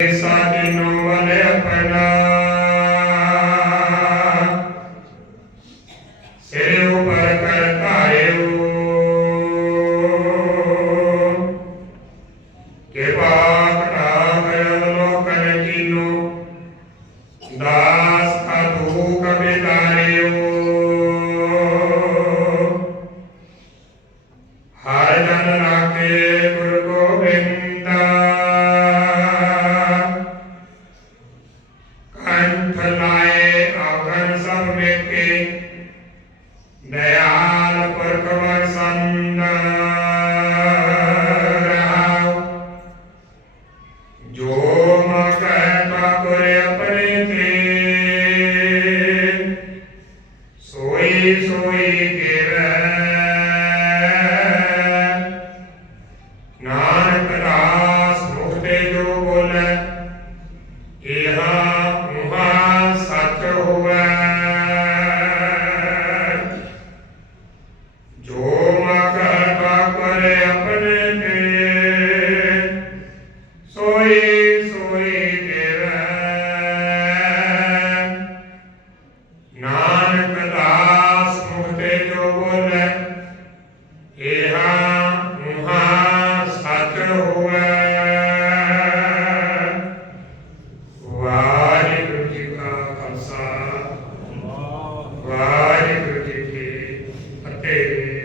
ਸਾਡੀ ਨੂੰ ਵਲੇ ਆਪਣਾ ਸਿਰ ਉਪਰ ਕਰ ਧਾਰਿਓ ਕਿਰਪਾ ਕਟਾ ਕਰ ਲੋਕਨ ਕੀਨੋ ਦਾਸ ਖਾਤੂ ਕਬੇ ਤਾਰਿਓ ਹਰ ਜਨ ਰਾਖੇ ਗੁਰ ਕੇ ਦਇਆਲ ਪਰਖਵਰ ਸੰਗ ਰਹਾਉ। ਜੋ ਮਕੈ ਕਾਪਰੇ ਆਪਣੇ ਤੇ, ਸੋਈ ਸੋਈ ਗਿਰੈ ਨਾਨਕ ਰਾਸ ਮੁਖ ਤੇ ਜੋ Amen.